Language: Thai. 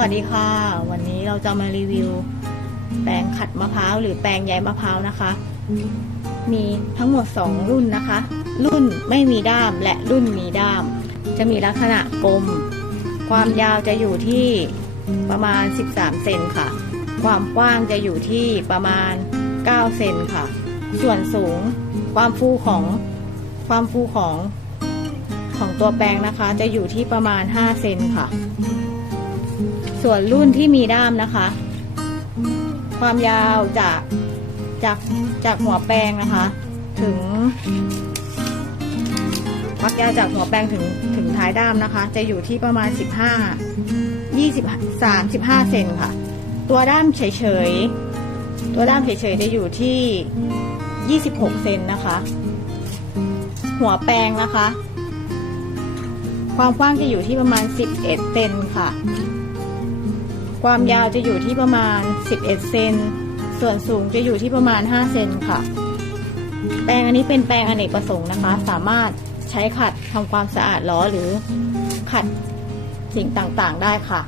วัสดีค่ะ วันนี้เราจะมารีวิว แปรงขัดมะพร้าวหรือแปรงใยมะพร้าวนะคะ มีทั้งหมด 2 รุ่นนะคะ รุ่นไม่มีด้ามและรุ่นมีด้าม จะมีลักษณะกลม ความยาวจะอยู่ที่ประมาณ 13 เซนค่ะ ความกว้างจะอยู่ที่ประมาณ 9 เซนค่ะ ส่วนสูงความฟูของความฟูของของตัวแปรงนะคะ จะอยู่ที่ประมาณ 5 เซนค่ะ ส่วนรุ่นที่มีด้ามนะคะ ความยาวจากจากจากหัวแปรงนะคะ ถึงความยาวจากหัวแปรงถึงถึงท้ายด้ามนะคะ จะอยู่ที่ประมาณ 15 20 35 เซนค่ะ ตัวด้ามเฉยๆ ตัวด้ามเฉยๆจะอยู่ที่ 26 เซนนะคะ หัวแปรงนะคะ ความกว้างจะอยู่ที่ประมาณ 11 เซนค่ะ ความยาวจะอยู่ที่ประมาณ 11 เซน ส่วนสูงจะอยู่ที่ประมาณ 5 เซนค่ะ แปรงอันนี้เป็นแปรงอเนกประสงค์นะคะ สามารถใช้ขัดทำความสะอาดล้อหรือขัดสิ่งต่างๆได้ค่ะ